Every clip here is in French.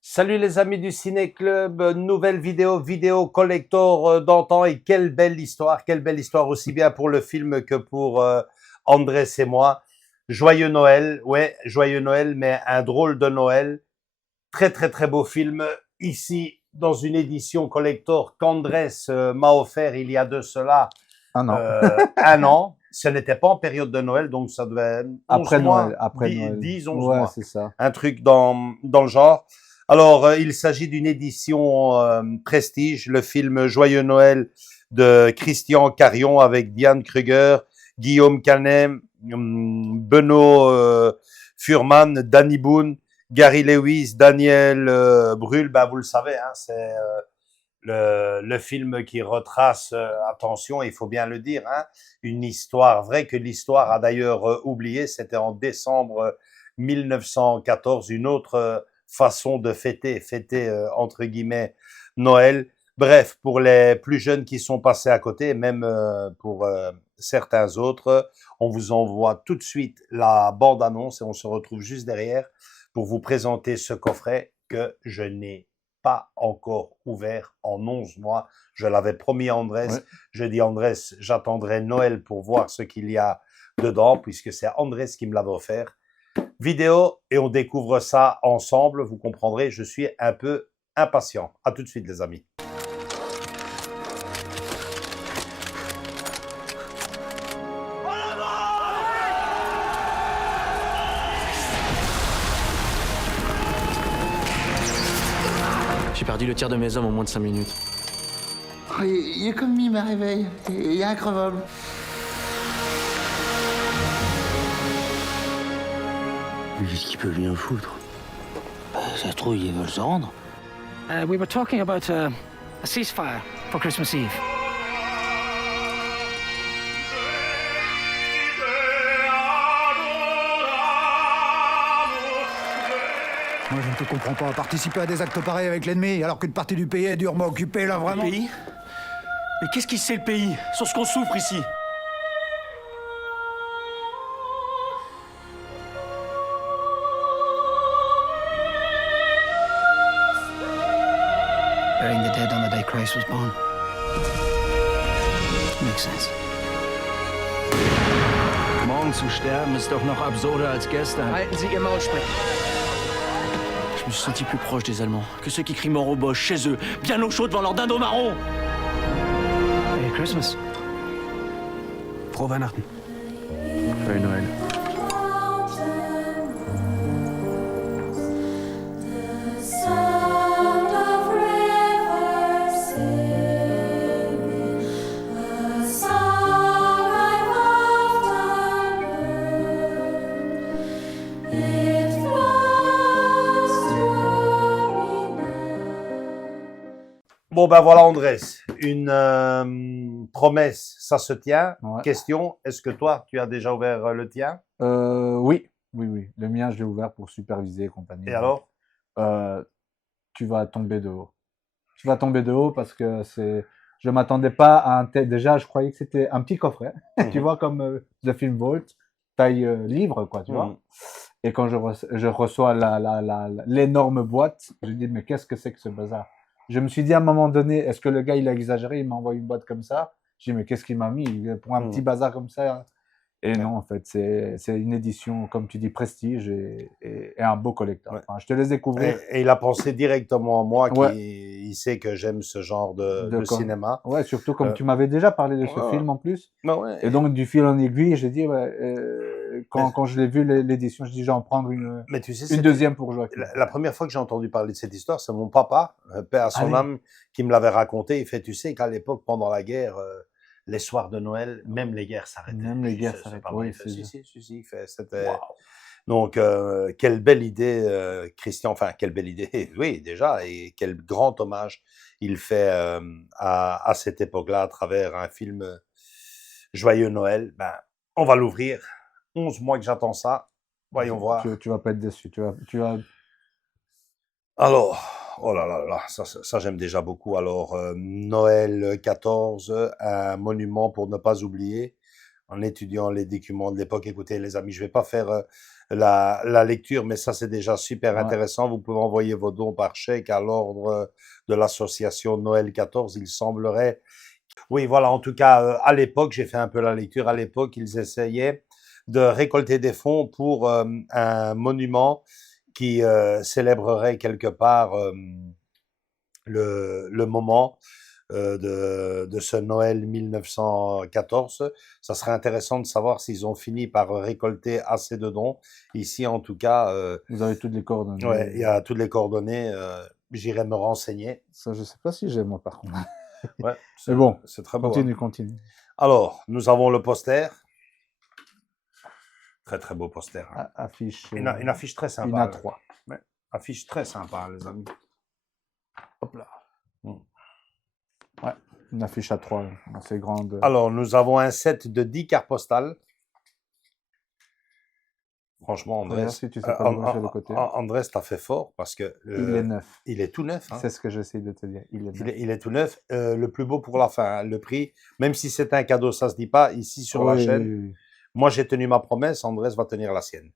Salut les amis du Ciné Club, nouvelle vidéo collector d'antan et quelle belle histoire aussi bien pour le film que pour Andrés et moi. Joyeux Noël, ouais, joyeux Noël, mais un drôle de Noël. Très beau film ici dans une édition collector qu'Andrés m'a offert il y a de cela un an. Un an. Ce n'était pas en période de Noël, donc ça devait être 11 mois, après Noël. 10, 11 ouais, mois. c'est ça. Un truc dans le genre. Alors, il s'agit d'une édition prestige, le film Joyeux Noël de Christian Carion avec Diane Kruger, Guillaume Canet, Benoît Furman, Danny Boone, Gary Lewis, Daniel Brühl. Ben, vous le savez, hein, c'est le film qui retrace, attention, il faut bien le dire, hein, une histoire vraie que l'histoire a d'ailleurs oublié. C'était en décembre 1914, une autre façon de fêter entre guillemets Noël. Bref, pour les plus jeunes qui sont passés à côté, même pour certains autres, on vous envoie tout de suite la bande-annonce et on se retrouve juste derrière pour vous présenter ce coffret que je n'ai pas encore ouvert en 11 mois. Je l'avais promis à Andrés. Ouais. Je dis Andrés, j'attendrai Noël pour voir ce qu'il y a dedans, puisque c'est Andrés qui me l'avait offert. Vidéo et on découvre ça ensemble. Vous comprendrez, je suis un peu impatient. À tout de suite, les amis. J'ai perdu le tiers de mes hommes en moins de 5 minutes. Oh, il est comme il me réveille. Il est incroyable. Qu'est-ce qu'il peut bien foutre? Ça se trouve, ils veulent se rendre. We were talking about a ceasefire for Christmas Eve. Moi, je ne te comprends pas. Participer à des actes pareils avec l'ennemi, alors qu'une partie du pays est durement occupée, là, vraiment. Le pays? Mais qu'est-ce qui sait le pays? Sur ce qu'on souffre ici? Burying the dead on the day Christ was born. Makes sense. Morgen zu sterben ist doch noch absurder als gestern. Halten Sie Ihr Maul sprechen. Je me suis senti plus proche des Allemands que ceux qui crient mort aux Boches chez eux, bien au chaud devant leur dindon marron. Merry Christmas. Frohe Weihnachten. Joyeux Noël. Bon, ben voilà, Andrés, une promesse, ça se tient. Ouais. Question, est-ce que toi, tu as déjà ouvert le tien? Oui. Le mien, je l'ai ouvert pour superviser et compagnie. Et alors? Tu vas tomber de haut. Tu vas tomber de haut parce que c'est... Je m'attendais pas à un tel... Déjà, je croyais que c'était un petit coffret. Tu vois, comme The Film Vault, taille livre, quoi, tu vois. Et quand je reçois l'énorme boîte, je dis, mais qu'est-ce que c'est que ce bazar? Je me suis dit à un moment donné, est-ce que le gars, il a exagéré? Il m'a envoyé une boîte comme ça. J'ai dit, mais qu'est-ce qu'il m'a mis pour un petit bazar comme ça? Et non, en fait, c'est une édition, comme tu dis, prestige et un beau collector. Ouais. Enfin, je te laisse découvrir. Et il a pensé directement à moi, il sait que j'aime ce genre de cinéma. Ouais, surtout comme tu m'avais déjà parlé de ce film en plus. Ouais. Et donc, du fil en aiguille, j'ai dit, quand je l'ai vu, l'édition, je dis, j'en prendre une deuxième pour jouer. La première fois que j'ai entendu parler de cette histoire, c'est mon papa, père à son âme, qui me l'avait raconté. Il fait, tu sais qu'à l'époque, pendant la guerre, les soirs de Noël, même les guerres s'arrêtaient. Même les guerres C'est s'arrêtent. pas Oui, vrai. c'est Si, il fait, c'était... Waouh. Donc, quelle belle idée, Christian, enfin, quelle belle idée, oui, déjà, et quel grand hommage il fait à cette époque-là à travers un film Joyeux Noël. Ben, on va l'ouvrir. 11 mois que j'attends ça. Voyons voir. Tu vas pas être déçu. Alors, oh là là là, ça j'aime déjà beaucoup. Alors, Noël 14, un monument pour ne pas oublier, en étudiant les documents de l'époque. Écoutez, les amis, je vais pas faire la lecture, mais ça c'est déjà super Ouais. intéressant. Vous pouvez envoyer vos dons par chèque à l'ordre de l'association Noël 14. Il semblerait. Oui, voilà, en tout cas, à l'époque, j'ai fait un peu la lecture. À l'époque, ils essayaient de récolter des fonds pour un monument qui célébrerait quelque part le moment de ce Noël 1914. Ça serait intéressant de savoir s'ils ont fini par récolter assez de dons. Ici, en tout cas, Vous avez toutes les coordonnées. ouais, il y a toutes les coordonnées. J'irai me renseigner. Ça, je sais pas si j'ai, moi, par contre. Ouais, Mais bon, c'est très beau. continue, Hein. continue. Alors, nous avons le poster. Très, très beau poster. Hein. Affiche. Une affiche très sympa. Une A3. Ouais, affiche très sympa, les amis. Hop là. Mm. Ouais, une affiche A3, assez grande. Alors, nous avons un set de 10 cartes postales. Franchement, Andrés, Regarde si tu sais pas le brancher de côté. Andrés, t'as fait fort parce que Il est neuf. il est tout neuf. Hein. C'est ce que j'essaie de te dire. Il est neuf. Il est tout neuf. Le plus beau pour la fin. Hein. Le prix, même si c'est un cadeau, ça se dit pas. Ici, sur la Oui, chaîne, oui, oui. moi, j'ai tenu ma promesse. Andrés va tenir la sienne.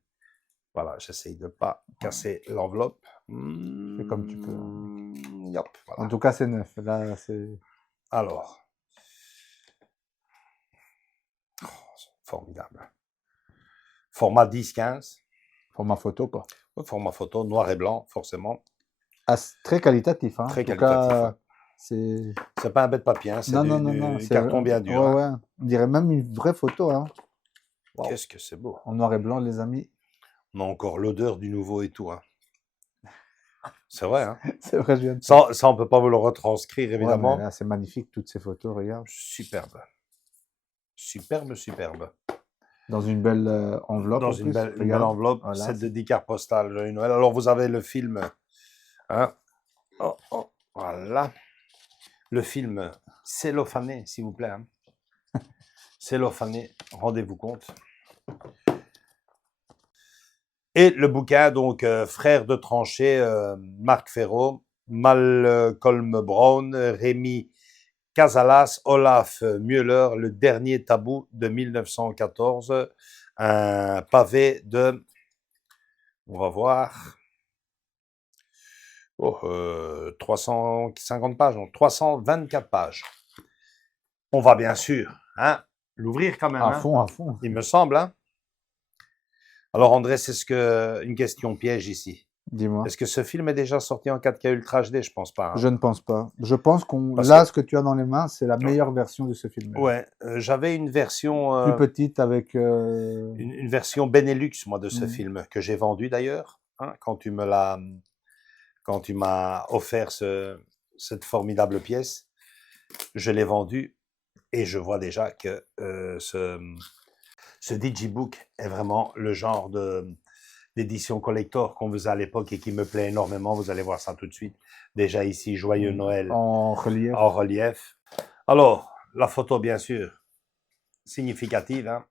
Voilà, j'essaye de pas casser l'enveloppe. Fais comme tu peux. Hein. Yep, voilà. En tout cas, c'est neuf. Là, c'est. Alors. Oh, formidable. Format 10-15. Format photo, quoi. Format photo, noir et blanc, forcément. Ah, très qualitatif. Hein. Très en tout qualitatif, cas, hein. c'est. C'est pas un bête papier, hein, c'est Non. du c'est carton bien dur. Ouais, Hein. ouais. On dirait même une vraie photo. Hein. Wow. Qu'est-ce que c'est beau. En noir et blanc, les amis. On a encore l'odeur du nouveau et tout. Hein. C'est vrai. Hein. C'est vrai, je viens de... Ça, on peut pas vous le retranscrire, Ouais, évidemment. mais là, c'est magnifique, toutes ces photos, regarde. Superbe. Superbe, superbe. Dans une belle enveloppe. Dans en une plus. belle Regarde. enveloppe, Voilà. set de 10 cartes postales, Joyeux Noël. Alors, vous avez le film. Hein. Oh, oh, voilà. Le film cellophané, s'il vous plaît. Hein. Cellophané, rendez-vous compte. Et le bouquin, donc, Frères de tranchée, Marc Ferro, Malcolm Brown, Rémi Casalas, Olaf Müller, Le dernier tabou de 1914, un pavé de, on va voir, 350 pages, donc 324 pages. On va bien sûr hein, l'ouvrir quand même. À hein. fond. Il me semble. Hein. Alors André, c'est une question piège ici. Dis-moi. Est-ce que ce film est déjà sorti en 4K Ultra HD? Je pense pas. Hein. Je ne pense pas. Je pense qu'on Parce là, que- ce que tu as dans les mains, c'est la meilleure version de ce film. Ouais, j'avais une version, Plus petite avec. une version Benelux, moi, de ce Mhm. film, que j'ai vendu d'ailleurs, hein, quand tu m'as offert cette formidable pièce. Je l'ai vendue et je vois déjà que ce Digibook est vraiment le genre d'édition collector qu'on faisait à l'époque et qui me plaît énormément. Vous allez voir ça tout de suite. Déjà ici, Joyeux Noël En relief. en relief. Alors, la photo, bien sûr, significative. Hein.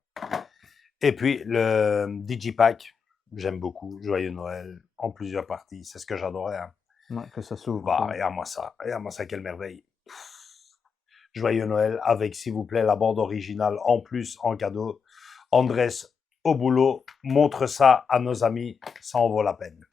Et puis, le Digipack, j'aime beaucoup. Joyeux Noël, en plusieurs parties. C'est ce que j'adorais. Hein. Ouais, que ça s'ouvre. Bah, quoi. regarde-moi ça. Regarde-moi ça, quelle merveille. Joyeux Noël avec, s'il vous plaît, la bande originale en plus en cadeau. Andrés au boulot, montre ça à nos amis, ça en vaut la peine.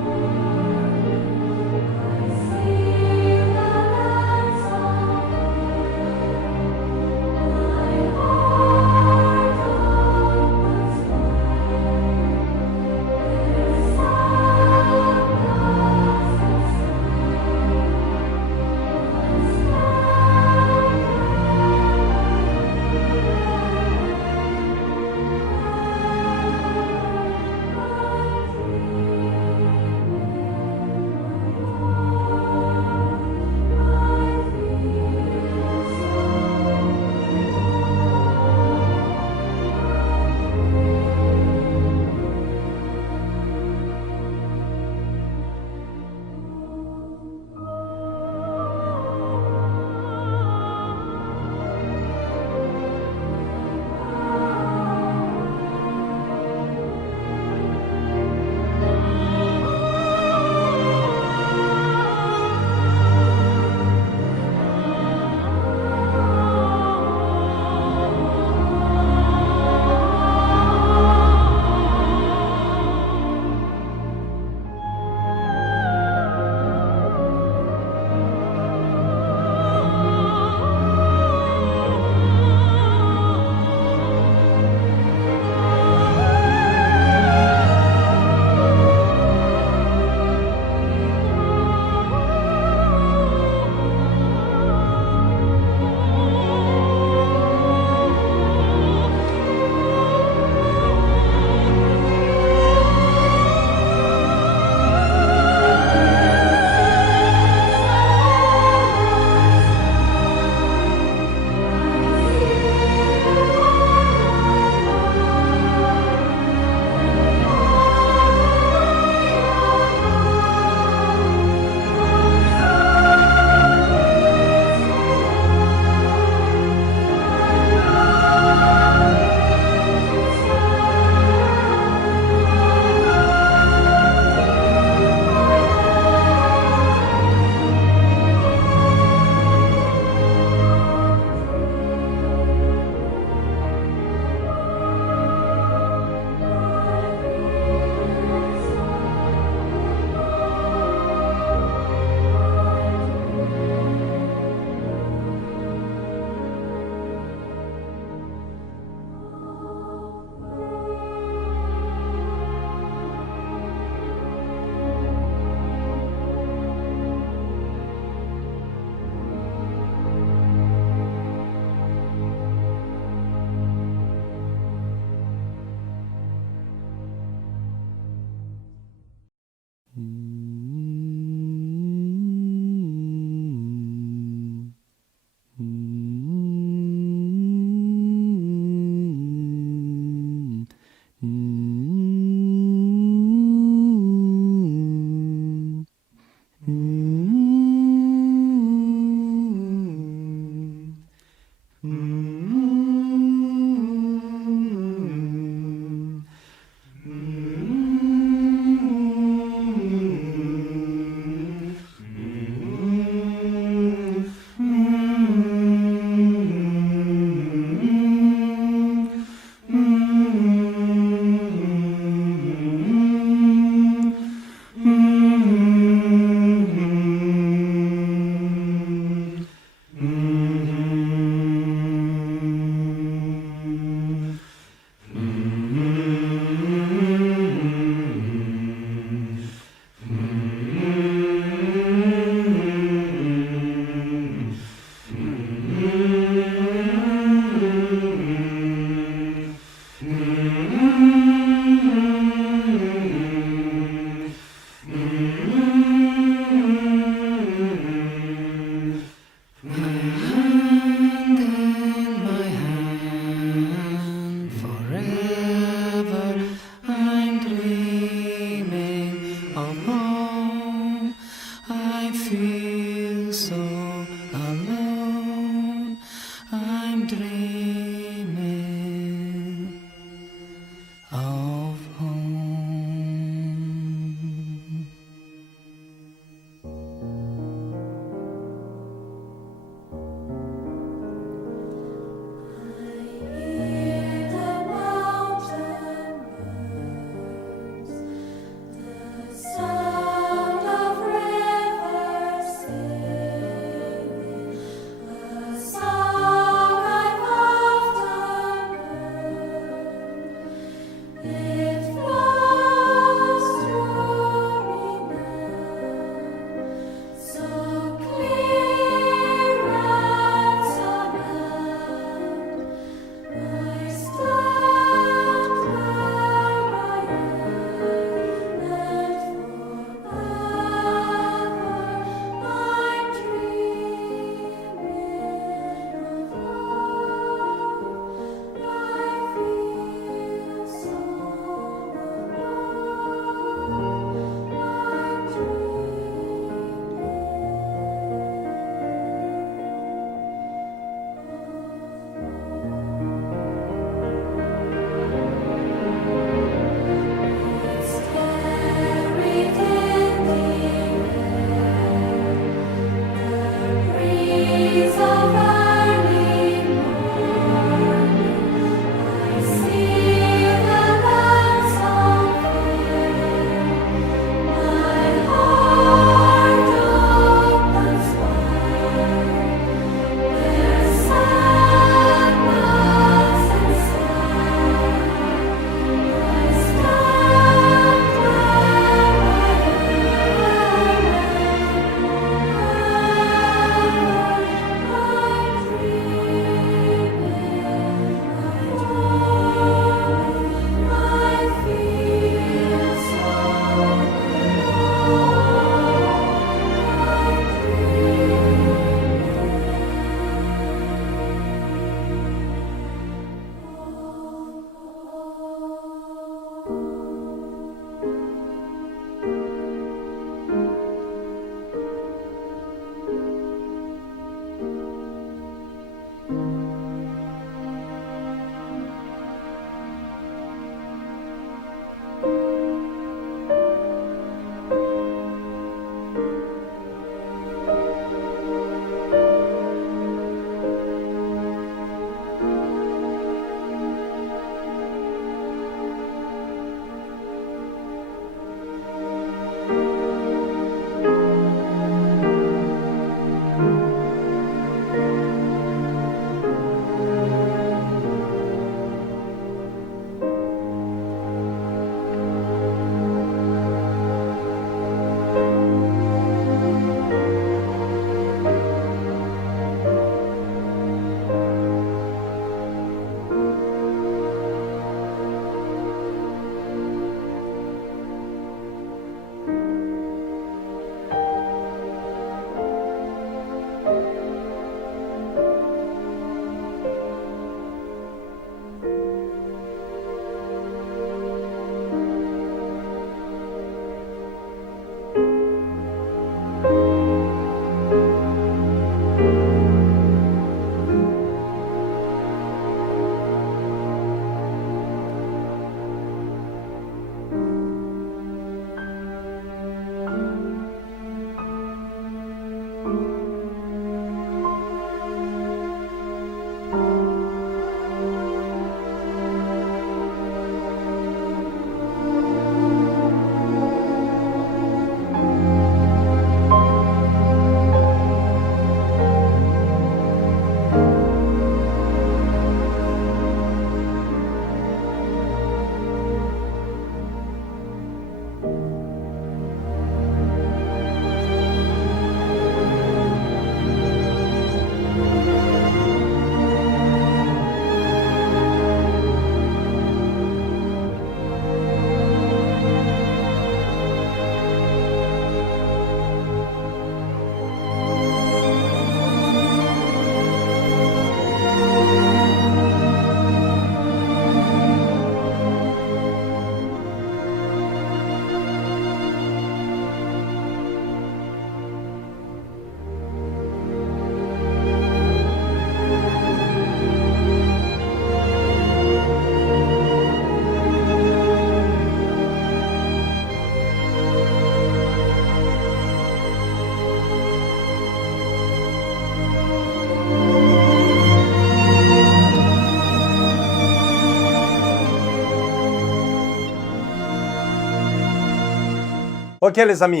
Ok, les amis.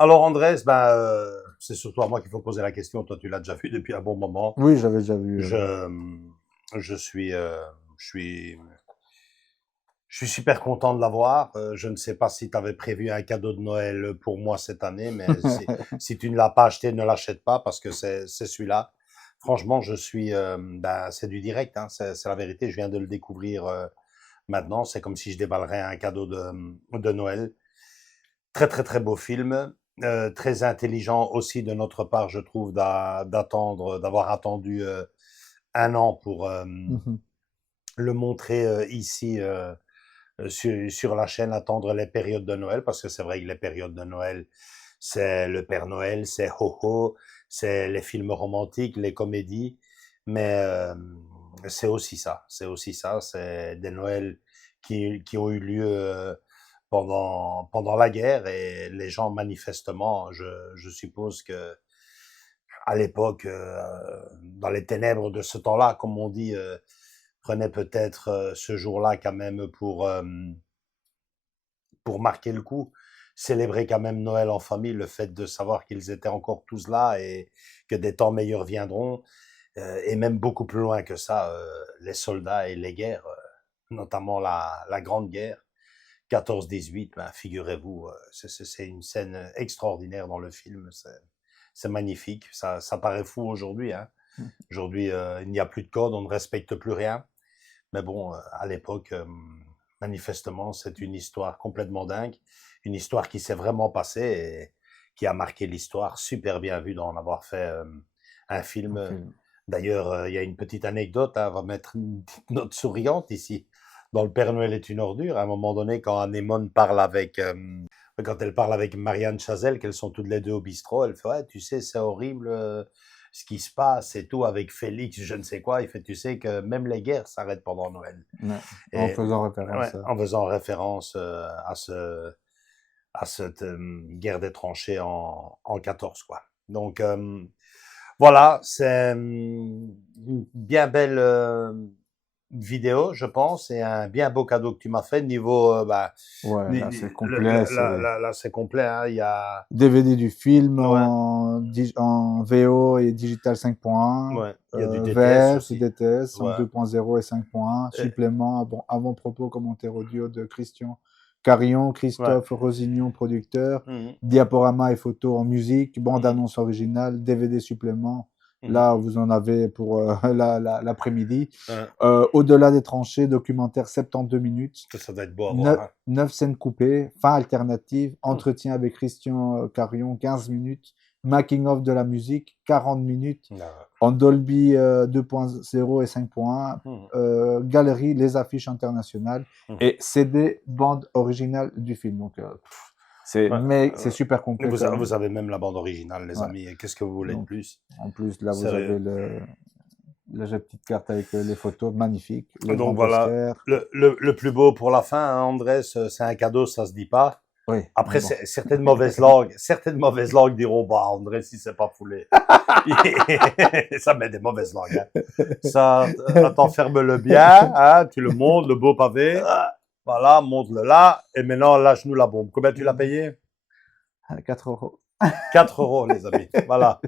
Alors, Andrés, c'est surtout à moi qu'il faut poser la question. Toi, tu l'as déjà vu depuis un bon moment. Oui, j'avais déjà vu. Je suis, je suis super content de l'avoir. Je ne sais pas si tu avais prévu un cadeau de Noël pour moi cette année, mais si tu ne l'as pas acheté, ne l'achète pas parce que c'est celui-là. Franchement, je suis, c'est du direct, hein, c'est la vérité. Je viens de le découvrir maintenant. C'est comme si je déballerais un cadeau de Noël. Très, très, très beau film. Très intelligent aussi de notre part, je trouve, d'avoir attendu un an pour Mhm. le montrer ici sur la chaîne, attendre les périodes de Noël, parce que c'est vrai que les périodes de Noël, c'est le Père Noël, c'est Ho-Ho, c'est les films romantiques, les comédies, mais c'est aussi ça, c'est des Noëls qui ont eu lieu pendant la guerre et les gens manifestement, je suppose que à l'époque, dans les ténèbres de ce temps-là, comme on dit, prenaient peut-être ce jour-là quand même pour marquer le coup, célébrer quand même Noël en famille, le fait de savoir qu'ils étaient encore tous là et que des temps meilleurs viendront, et même beaucoup plus loin que ça, les soldats et les guerres, notamment la Grande Guerre, 14-18, figurez-vous, c'est une scène extraordinaire dans le film, c'est magnifique, ça paraît fou aujourd'hui, hein. Aujourd'hui, il n'y a plus de code, on ne respecte plus rien. Mais bon, à l'époque, manifestement, c'est une histoire complètement dingue, une histoire qui s'est vraiment passée et qui a marqué l'histoire. Super bien vu d'en avoir fait un film. film. D'ailleurs, il y a une petite anecdote, hein, on va mettre une petite note souriante ici. Dans Le Père Noël est une ordure, à un moment donné, quand Anémone parle quand elle parle avec Marianne Chazelle, qu'elles sont toutes les deux au bistrot, elle fait ouais, tu sais, c'est horrible ce qui se passe et tout avec Félix, je ne sais quoi. Il fait, tu sais que même les guerres s'arrêtent pendant Noël. Ouais. En Et, faisant référence. ouais, en faisant référence à cette guerre des tranchées en 14, quoi. Donc voilà, c'est une bien belle vidéo, je pense, et un bien beau cadeau que tu m'as fait. Niveau, Ouais, là, c'est complet. là, c'est complet. Hein, il y a, DVD du film ouais, en VO et Digital 5.1, ouais, il y a du DTS VF, aussi. DTS en Ouais. 2.0 et 5.1, Et- supplément, avant-propos, commentaire audio de Christian Carillon, ouais. Christophe Rosignon, producteur, Mhm, diaporama et photos en musique, mhm, bande-annonce originale, DVD supplément. mhm. Là, vous en avez pour l'après-midi. Ouais. Au-delà des tranchées, documentaire 72 minutes. Ça doit être beau à voir. Hein. 9 scènes coupées, fin alternative, entretien avec Christian Carillon, 15 minutes, making of de la musique, 40 minutes, Ouais. en Dolby 2.0 et 5.1, Mhm, galerie, les affiches internationales, mhm. et CD, bande originale du film. Donc, c'est Ouais, super complet. vous, quand même. vous avez même la bande originale, les Ouais. amis. Et qu'est-ce que vous voulez de Donc, plus? en plus, là, vous Sérieux. avez la petite carte avec les photos, magnifique, le grand Donc voilà, poster. le plus beau pour la fin, hein, Andrés, c'est un cadeau, ça se dit pas. Oui, Après, mais bon. certaines mauvaises langues diront, bah, Andrés, si c'est pas foulé. Ça met des mauvaises langues. Hein. Ça, attends, ferme-le bien, hein, tu le montes, le beau pavé. Voilà, monte-le là. Et maintenant, lâche-nous la bombe. Combien tu l'as payé? 4 euros. 4 euros, les amis. Voilà.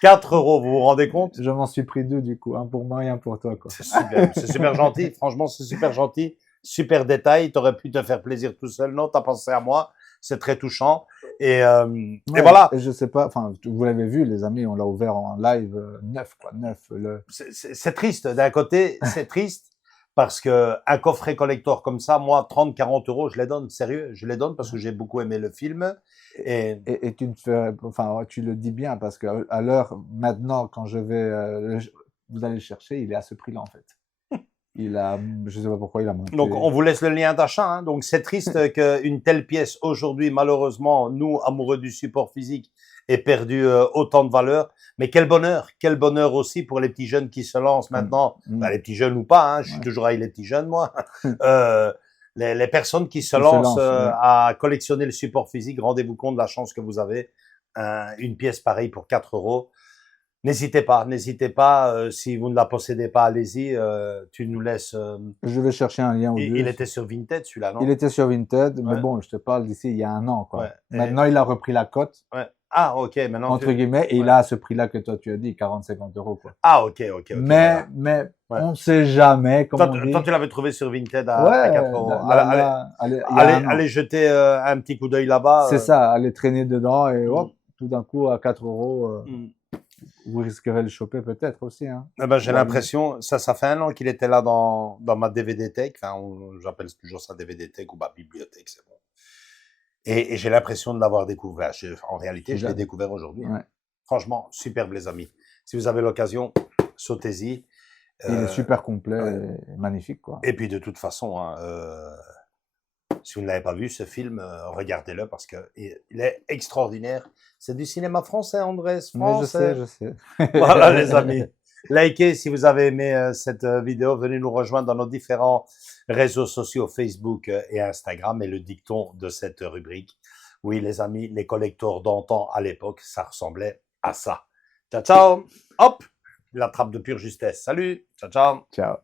4 euros, vous vous rendez compte? Je m'en suis pris 2 du coup, un pour moi et un pour toi. Quoi. C'est super gentil. Franchement, c'est super gentil. Super détail. T'aurais pu te faire plaisir tout seul. Non, t'as pensé à moi. C'est très touchant. Et voilà. Et je sais pas, enfin, vous l'avez vu, les amis, on l'a ouvert en live neuf, quoi, neuf. C'est triste. D'un côté, c'est triste parce que un coffret collector comme ça, moi, 30, 40 euros, je les donne. Sérieux, je les donne parce que j'ai beaucoup aimé le film. Et tu ne fais, enfin, tu le dis bien parce que à l'heure maintenant, quand je vais, vous allez le chercher, il est à ce prix-là en fait. Il a, je sais pas pourquoi il a monté. Donc, on vous laisse le lien d'achat. Hein. Donc, c'est triste qu'une telle pièce, aujourd'hui, malheureusement, nous, amoureux du support physique, ait perdu autant de valeur. Mais quel bonheur aussi pour les petits jeunes qui se lancent maintenant. Les petits jeunes ou pas, hein, je suis toujours avec les petits jeunes, moi. Les personnes qui se lancent à collectionner le support physique, rendez-vous compte de la chance que vous avez. Une pièce pareille pour 4 euros. N'hésitez pas, n'hésitez pas. Si vous ne la possédez pas, allez-y. Tu nous laisses. Je vais chercher un lien ou deux. Il était sur Vinted, celui-là, non? Il était sur Vinted, mais Ouais. bon, je te parle d'ici il y a un an, quoi. Ouais. Et- Maintenant, il a repris la cote, Ouais. Ah, ok. Maintenant. entre guillemets, et il Ouais. a à ce prix-là que toi tu as dit, 40-50 euros, quoi. Ah, ok. Mais Ouais. on sait jamais, comme Toi, on dit. toi, tu l'avais trouvé sur Vinted à, Ouais, 4 euros. il y a un an. Allez jeter un petit coup d'œil là-bas. C'est ça, aller traîner dedans et hop, Mm. tout d'un coup, à 4 euros, Mm. vous risquerez de le choper peut-être aussi, hein. Eh ben, j'ai Ouais. l'impression, ça fait un an qu'il était là dans ma DVD Tech. Enfin, j'appelle toujours ça DVD Tech ou ma bibliothèque, c'est bon. Et j'ai l'impression de l'avoir découvert. En réalité, je l'ai Déjà. découvert aujourd'hui. Ouais. Franchement, superbe, les amis. Si vous avez l'occasion, sautez-y. Il est Euh, super complet ouais. et magnifique, quoi. Et puis, de toute façon, hein, si vous ne l'avez pas vu, ce film, regardez-le parce que il est extraordinaire. C'est du cinéma français, Andrés. Mais je sais, Français. je sais. Voilà, les amis. Likez si vous avez aimé cette vidéo. Venez nous rejoindre dans nos différents réseaux sociaux, Facebook et Instagram. Et le dicton de cette rubrique. Oui, les amis, les collectors d'antan à l'époque, ça ressemblait à ça. Ciao, ciao. Hop, la trappe de pure justesse. Salut. Ciao, ciao. Ciao.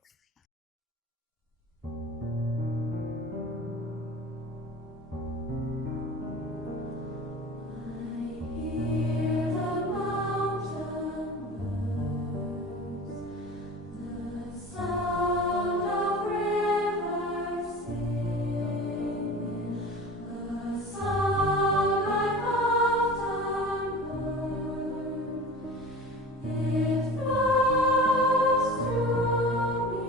It flows through me.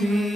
see.